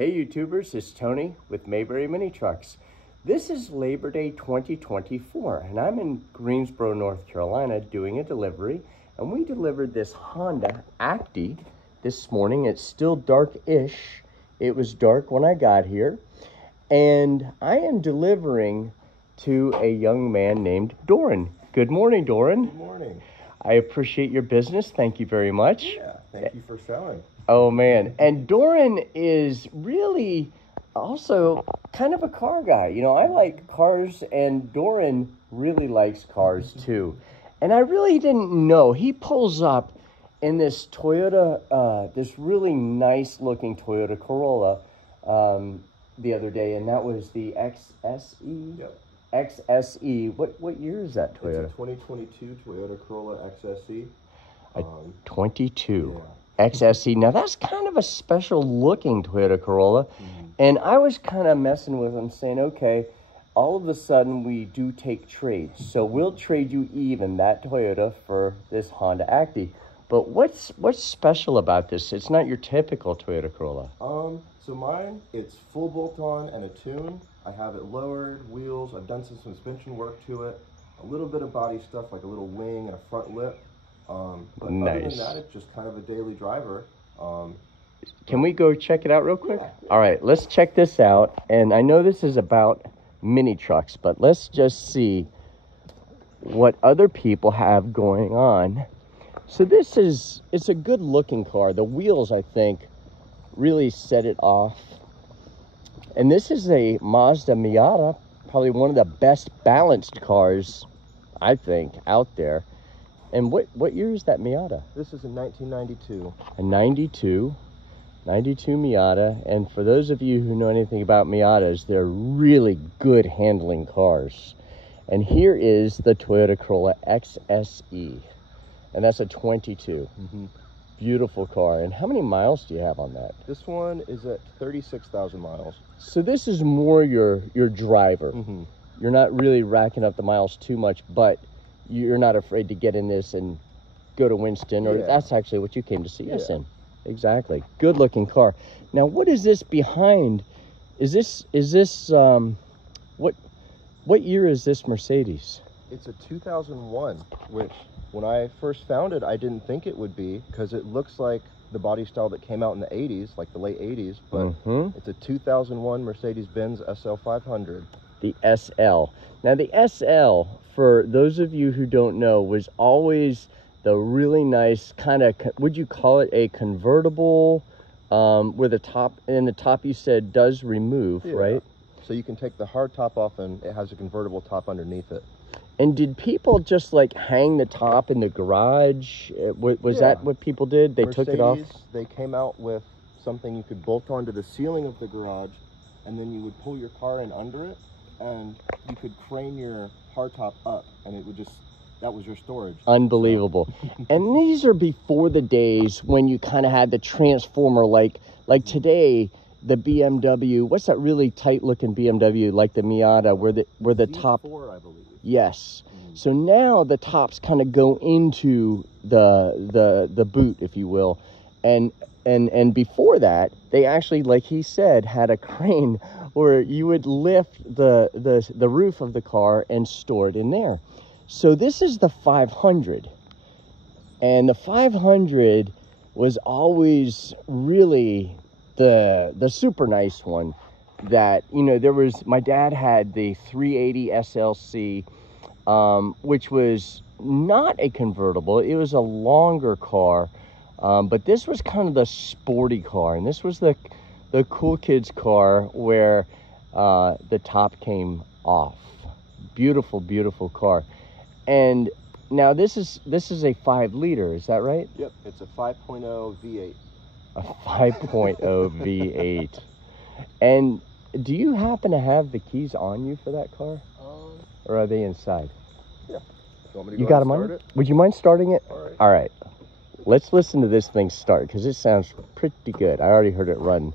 Hey YouTubers, it's Tony with Mayberry Mini Trucks. This is Labor Day 2024 and I'm in Greensboro, North Carolina doing a delivery, and we delivered this Honda ACTY this morning. It's still dark-ish. It was dark when I got here, and I am delivering to a young man named Doran. Good morning, Doran. Good morning. I appreciate your business. Thank you very much. Yeah, thank you for selling. Oh man, and Doran is really also kind of a car guy. You know, I like cars and Doran really likes cars too. And I really didn't know. He pulls up in this Toyota, this really nice looking Toyota Corolla the other day, and that was the XSE? Yep. XSE. What year is that Toyota? It's a 2022 Toyota Corolla XSE. A 22. Yeah. XSE. Now that's kind of a special looking Toyota Corolla. And I was kind of messing with him saying, okay, all of a sudden we do take trades. So we'll trade you even that Toyota for this Honda ACTY. But what's special about this? It's not your typical Toyota Corolla. So mine, it's full bolt-on and a tune. I have it lowered, wheels, I've done some suspension work to it, a little bit of body stuff like a little wing and a front lip. But nice. Other than that, it's just kind of a daily driver. Can we go check it out real quick? Yeah. All right, let's check this out. And I know this is about mini trucks, but let's just see what other people have going on. So it's a good looking car. The wheels, I think, really set it off. And this is a Mazda Miata, probably one of the best balanced cars, I think, out there. And what year is that Miata? This is a 1992. A 92 Miata. And for those of you who know anything about Miatas, they're really good handling cars. And here is the Toyota Corolla XSE. And that's a 22. Beautiful car. And how many miles do you have on that? This one is at 36,000 miles. So this is more your driver. You're not really racking up the miles too much, but you're not afraid to get in this and go to Winston, or that's actually what you came to see us in. Exactly. Good looking car. Now, what is this behind? Is this what year is this Mercedes? It's a 2001, which when I first found it, I didn't think it would be, because it looks like the body style that came out in the 80s, like the late 80s, but it's a 2001 Mercedes-Benz SL 500. The SL. Now the SL, for those of you who don't know, was always the really nice kind of, would you call it a convertible, where the top you said does remove, right? So you can take the hard top off and it has a convertible top underneath it. And did people just like hang the top in the garage? Was that what people did? They took it off? They came out with something you could bolt onto the ceiling of the garage, and then you would pull your car in under it, and you could crane your hardtop up, and it would just, that was your storage. Unbelievable. And these are before the days when you kind of had the transformer, like today, the BMW, what's that really tight looking BMW, like the Miata, where the top, I believe. Yes. So now the tops kind of go into the boot, if you will, and before that, they actually, like he said, had a crane where you would lift the roof of the car and store it in there. So this is the 500, and the 500 was always really the super nice one. That, you know, my dad had the 380 SLC, which was not a convertible. It was a longer car, but this was kind of the sporty car, and this was the cool kids car where the top came off. Beautiful, beautiful car. And now this is a 5-liter, is that right? Yep, it's a 5.0 V8. A 5.0 V8. And do you happen to have the keys on you for that car? Or are they inside? Yeah. You got them on? Would you mind starting it? All right. All right. Let's listen to this thing start, because it sounds pretty good. I already heard it run.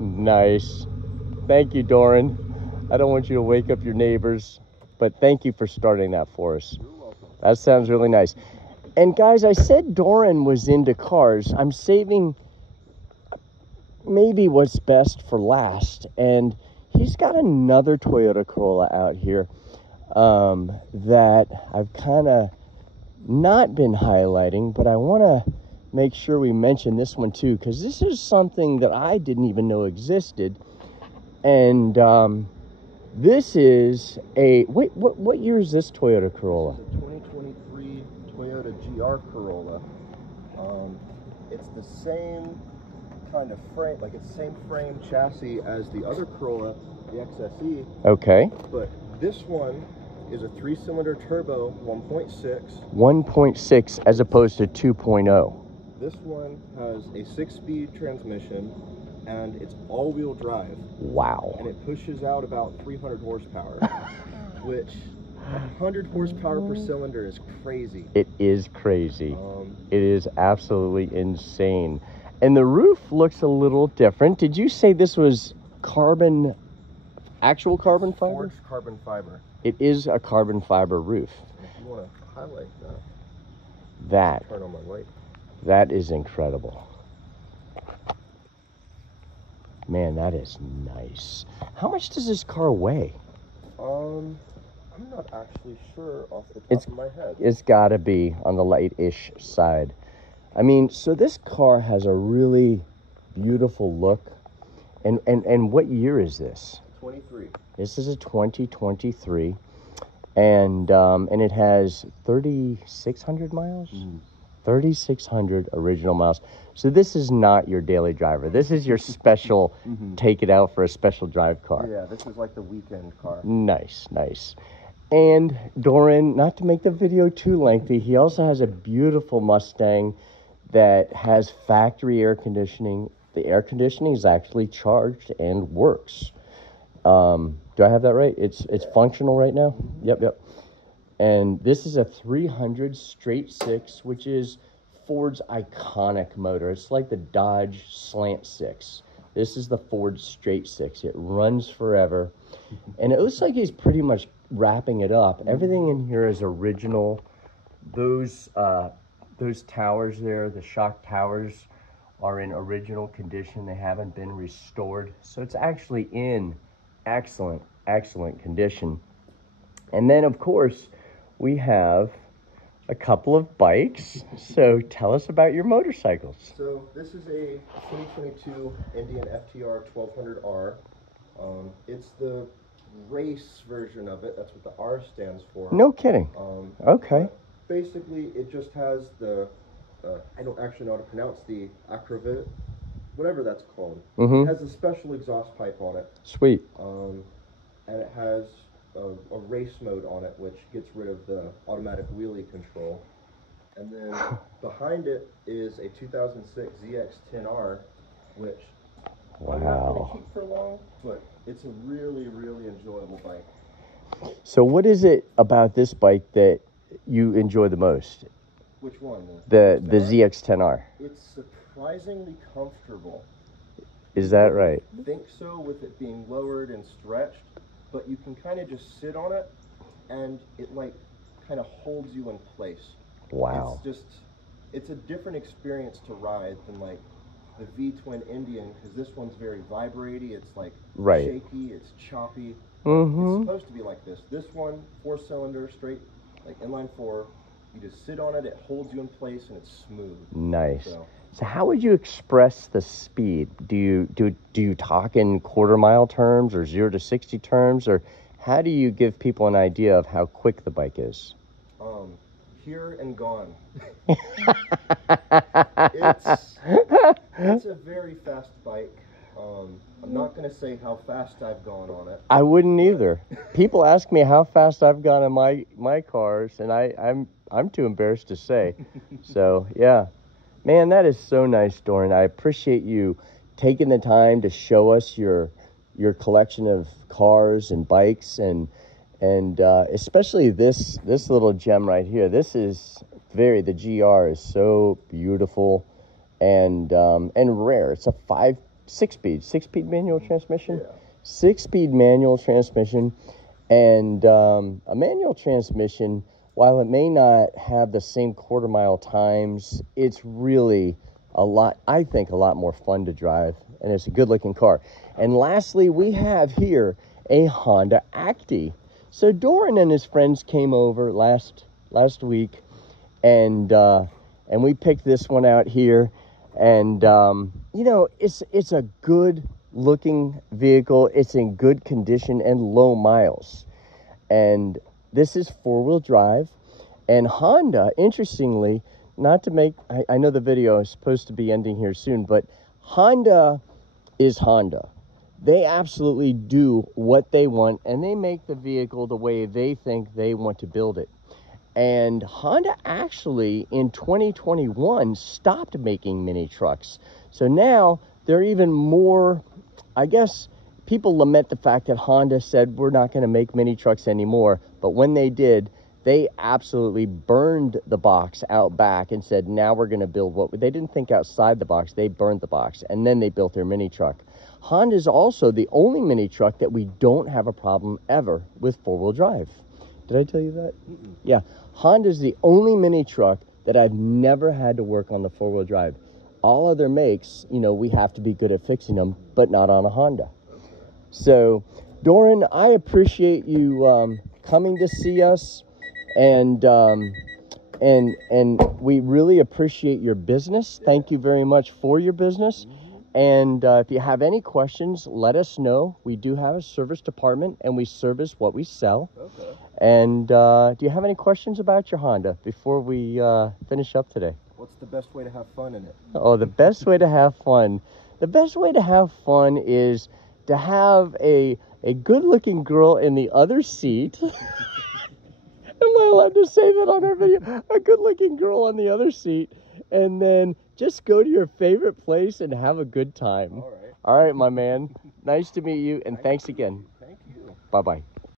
Nice. Thank you, Doran. I don't want you to wake up your neighbors. but thank you for starting that for us. You're welcome. That sounds really nice. And guys, I said Doran was into cars. I'm saving maybe what's best for last, and he's got another Toyota Corolla out here that I've kind of not been highlighting, but I want to make sure we mention this one too, because this is something that I didn't even know existed. And this is a, wait, what year is this Toyota Corolla? It's a 2023 Toyota GR Corolla. It's the same kind of frame, like it's the same frame chassis as the other Corolla, the XSE. Okay. But this one is a 3-cylinder turbo 1.6. 1.6 as opposed to 2.0. This one has a 6-speed transmission, and it's all-wheel drive. Wow. And it pushes out about 300 horsepower, which 100 horsepower per cylinder is crazy. It is crazy. It is absolutely insane. And the roof looks a little different. Did you say this was carbon, actual carbon fiber? Forged carbon fiber. It is a carbon fiber roof. If you want to highlight That. turn on my light. That is incredible. Man, that is nice. How much does this car weigh? I'm not actually sure off the top of my head. It's got to be on the light-ish side. I mean, so this car has a really beautiful look. And what year is this? 23. This is a 2023. And it has 3,600 miles? 3,600 original miles. So this is not your daily driver. This is your special, take it out for a special drive car. Yeah, this is like the weekend car. Nice, nice. And Doran, not to make the video too lengthy, he also has a beautiful Mustang that has factory air conditioning. The air conditioning is actually charged and works. Do I have that right? It's functional right now? Yep. And this is a 300 straight six, which is Ford's iconic motor. It's like the Dodge Slant Six. This is the Ford straight six. It runs forever. And it looks like he's pretty much wrapping it up. Everything in here is original. Those towers there, the shock towers, are in original condition. They haven't been restored. So it's actually in excellent condition. And then, of course, we have a couple of bikes. So tell us about your motorcycles. So this is a 2022 Indian FTR 1200R. It's the race version of it. That's what the R stands for. No kidding. Okay. Basically, it just has the, I don't actually know how to pronounce the acrovit, whatever that's called. It has a special exhaust pipe on it. Sweet. And it has a race mode on it, which gets rid of the automatic wheelie control. And then behind it is a 2006 ZX-10R, which I'm not going to keep for long, but it's a really enjoyable bike. So what is it about this bike that you enjoy the most? Which one? The ZX-10R. It's surprisingly comfortable. Is that right? I think so, with it being lowered and stretched, but you can kind of just sit on it and it like kind of holds you in place. Wow. It's a different experience to ride than like the V-twin Indian, because this one's very vibraty. It's like shaky, it's choppy. It's supposed to be like this. This one, 4-cylinder, straight, like inline 4. You just sit on it, it holds you in place, and it's smooth. Nice. So how would you express the speed? Do you talk in quarter-mile terms or 0 to 60 terms, or how do you give people an idea of how quick the bike is? Here and gone. It's a very fast bike. I'm not going to say how fast I've gone on it. I wouldn't either. People ask me how fast I've gone in my cars, and I'm too embarrassed to say. So yeah, man, that is so nice, Doran. I appreciate you taking the time to show us your collection of cars and bikes, and especially this little gem right here. This is the GR is so beautiful and rare. It's a 6-speed manual transmission. 6-speed manual transmission, And a manual transmission, while it may not have the same quarter-mile times, it's really a lot, I think, a lot more fun to drive, and it's a good-looking car. And lastly, we have here a Honda ACTY. So Doran and his friends came over last week, and we picked this one out here. And you know, it's a good-looking vehicle. It's in good condition and low miles. And this is four-wheel drive. And Honda, interestingly, not to make, I know the video is supposed to be ending here soon, but Honda is Honda. They absolutely do what they want, and they make the vehicle the way they think they want to build it. And Honda actually, in 2021, stopped making mini trucks. So now they're even more, I guess, people lament the fact that Honda said, we're not going to make mini trucks anymore. But when they did, they absolutely burned the box out back and said, now we're going to build what they didn't think outside the box. They burned the box, and then they built their mini truck. Honda is also the only mini truck that we don't have a problem ever with four-wheel drive. Did I tell you that? Mm-mm. Yeah. Honda is the only mini truck that I've never had to work on the four-wheel drive. All other makes, you know, we have to be good at fixing them, but not on a Honda. So, Doran, I appreciate you coming to see us, and we really appreciate your business. Thank you very much for your business. And if you have any questions, let us know. We do have a service department, and we service what we sell. Okay. And do you have any questions about your Honda before we finish up today? What's the best way to have fun in it? Oh, the best way to have fun. The best way to have fun is to have a good-looking girl in the other seat. Am I allowed to say that on our video? A good-looking girl on the other seat, and then just go to your favorite place and have a good time. All right. All right, my man. Nice to meet you, and thanks again. Thank you. Bye-bye.